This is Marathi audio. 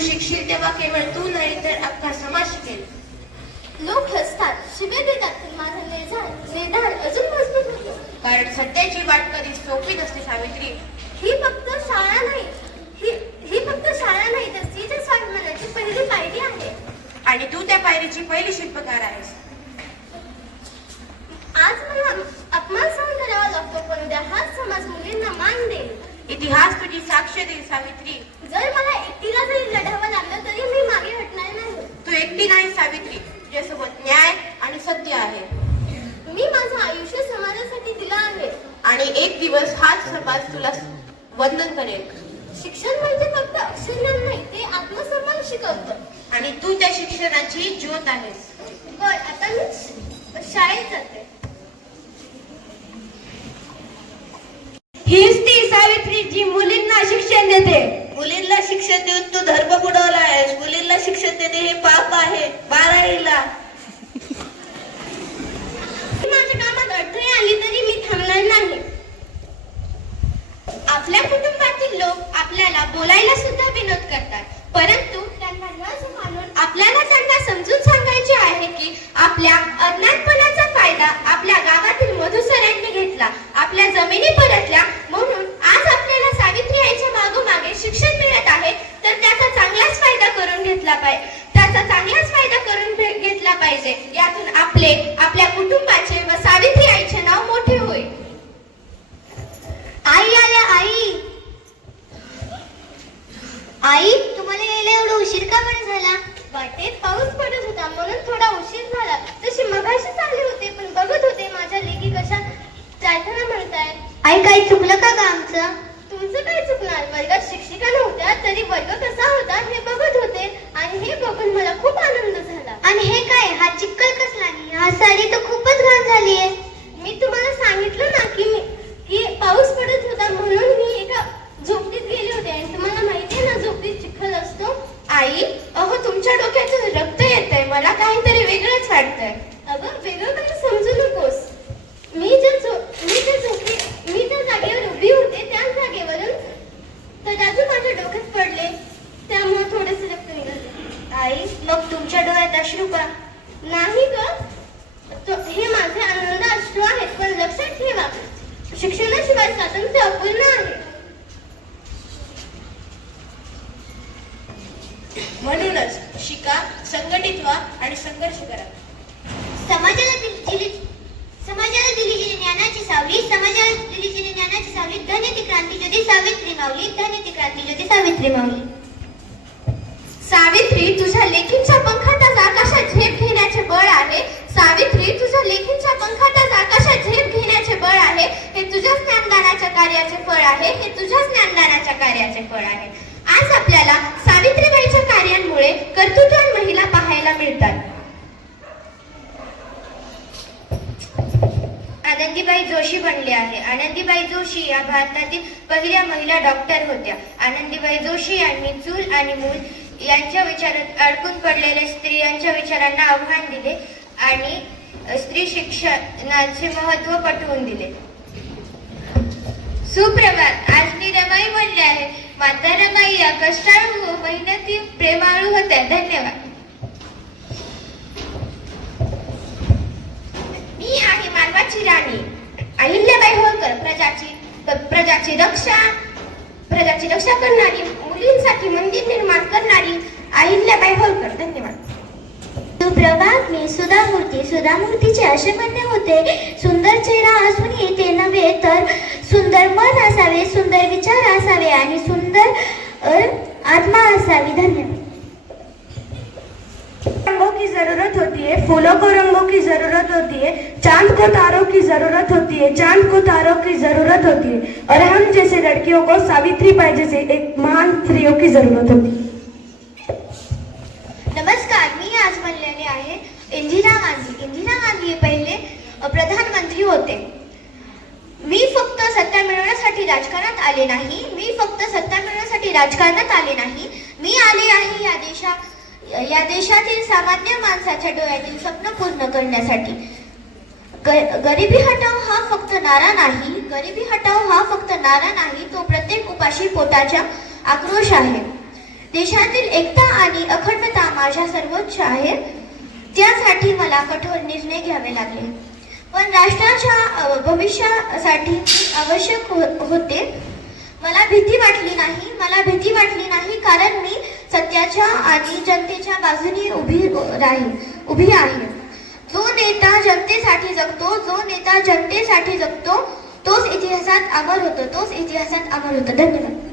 शिकशील तेव्हा केवळ तू नाही तर अख्खा समाज शिकेल. लोक हसतात, शिवे देतात, पण माझं निर्धार अजून मजबूत होतो. कारण सत्याची वाट कधी सोपी नसते सावित्री. ही फक्त शाळा नाही, ही फक्त शाळा नाही तर तिच्या स्वाभिमानाची पहिली पायरी आहे. आणि तू त्या पायरीची पहिली शिल्पकार आहेस. आज मला अपमान सहन करावा लागतो, पण उद्या हाच समाज मुलींना मान देईल. इतिहास तुझी साक्ष देईल सावित्री. जर मला एकटीला जरी लढावं लागलं तरी मी मागे हटणार नाही. तू एकटी नाही सावित्री, तुझ्यासोबत न्याय आणि सत्य आहे. मी माझं आयुष्य समाजासाठी दिलं आहे. आणि एक दिवस हाच समाज तुला वंदन करेल. शिक्षण म्हणजे फक्त अक्षरज्ञान नाही, ते आत्मसन्मान शिकवतं. आणि तू त्या शिक्षणाची ज्योत आहेस. बर, आता मी शाळेत जाते. हीच ती सावित्री जी मुलींना शिक्षण देते. मुलींना शिक्षण देऊन तू धर्म बुडवला आहेस. मुलींना शिक्षण देणे हे पाप आहे. बारावीला माझ्या कामात अडथळे आली तरी मी थांबणार नाही. आपल्या कुटुंबातील लोक आपल्याला बोलायला सुद्धा विनोद करतात, परंतु त्यांना न मानून आपल्याला त्यांना समजून सांगायचे आहे की आपल्या अज्ञानपणाचा फायदा आपल्या गावातील मधुसरांनी घेतला, आपल्या जमिनी परतल्या, म्हणून आज आपल्याला सावित्रीआईच्या मागोमागे शिक्षण मिळत आहे. तर त्याचा चांगलाच फायदा करून घेतला पाहिजे. यातून आपल्या कुटुंबाचे व सावित्रीआईचे नाव मोठे होईल. आई आल्या. आई, तुम्हाला यायला एवढा उशीर का बरं झाला? वाटेत पाऊस पडत होता म्हणून थोडा उशीर झाला. तशी मगाशीच आले होते, पण बघत होते माझ्या लेकी कशा प्रार्थना म्हणतायत. आई, काही चुकलं का ग आमचं? तुमचं काय चुकणार? वर्गात शिक्षिका नव्हत्या तरी वर्ग कसा होता हे बघत होते, आणि हे बघून मला खूप आनंद झाला. आणि हे काय, हा चिक्कल कसला? हा साडी तर खूपच घाण झालीये. मी तुम्हाला सांगितलं ना की पाऊस पडत होता म्हणून मी एका झोपडीत गेले होते, आणि तुम्हाला माहितीये ना झोपडीत चिखल असतो. आई, अहो तुमच्या डोक्यातून रक्त येतंय, मला काहीतरी वेगळंच वाटतंय. अगं वेगळं काही समजू नकोस. मी ज्या जागेवर उभी होते त्याच जागेवरून तराजू माझ्या डोक्यात पडले, त्यामुळे थोडेसे रक्त निघाले. आई, मग तुमच्या डोळ्यात अश्रू का? नाही ग, हे माझे आनंद अश्रू आहेत, पण लक्षात ठेवा शिक्षणाशिवाय स्वातंत्र्य अपूर्ण आहे. म्हणूनच शिका, संघटित व्हा आणि संघर्ष करा. समाजाला दिलेली ज्ञानाची सावली, धन्य ती क्रांती ज्योती सावित्री माऊली, धन्य ती क्रांती ज्योती सावित्री माऊली. सावित्री, तुझ्या लेखींच्या पंखात आज आकाशात झेप घेण्याचे बळ आहे. सावित्री, तुझ्या लेखींच्या पंखात आज आकाशात झेप घेण्याचे बळ आहे. हे तुझ्या ज्ञानदानाच्या कार्याचे फळ आहे. आज आपल्याला सावित्रीबाईच्या कार्यांमुळे कर्तृत्ववान महिला पाहायला मिळतात. आनंदीबाई जोशी बनले आहे. आनंदीबाई जोशी या भारतातील पहिल्या महिला डॉक्टर होत्या. आनंदीबाई जोशी यांनी चूल आणि मूल यांच्या विचारात अडकून पडलेल्या स्त्रियांच्या विचारांना आव्हान दिले आणि स्त्री शिक्षणाचे महत्त्व पटवून दिले. सुप्रभात. आज मी रमाई बनले आहे. माता रमाई या कष्टाळू मेहनती प्रेमाळू होत्या. धन्यवाद. मी आहे मानवाची राणी अहिल्याबाई होळकर. प्रजाची रक्षा करणारी, मुलींसाठी मंदिर निर्माण करणारी अहिल्याबाई होळकर. धन्यवाद. सुप्रभात. मी सुधा मूर्तीचे असे म्हणणे होते, सुंदर चेहरा असून ते नव्हे तर सुंदर मन असावे, सुंदर विचार असावे आणि सुंदर आत्मा असावी. धन्यवाद. रंगों की जरूरत होती है, फूलों को रंगों की जरूरत होती है, चांद को तारों की जरूरत होती है, चांद को तारों की जरूरत होती है, और हम जैसे लड़कियों को सावित्रीबाई जैसे एक महान स्त्रियों की जरूरत होती है. नमस्कार. मी आज म्हणलेले आहे इंदिरा गांधी हे पहिले प्रधानमंत्री होते. मी फक्त सत्ता मिळवण्यासाठी राजकारणात आले नाही. मी आले आहे या देशातील सामान्य माणसाच्या डोळ्यातील स्वप्न पूर्ण करण्यासाठी. गरिबी हटाव हा फक्त नारा नाही, तो प्रत्येक उपाशी पोटाचा आक्रोश आहे. देशातील एकता आणि अखंडता माझ्या सर्वोच्च आहे. त्यासाठी मला कठोर निर्णय घ्यावे लागले. पण राष्ट्राच्या भविष्यासाठी आवश्यक होते. मला भीती वाटली नाही कारण मी सत्याच्या आणि जनतेच्या बाजूने उभी आहे. जो नेता जनतेसाठी जगतो तोच इतिहासात अमर होतो. धन्यवाद.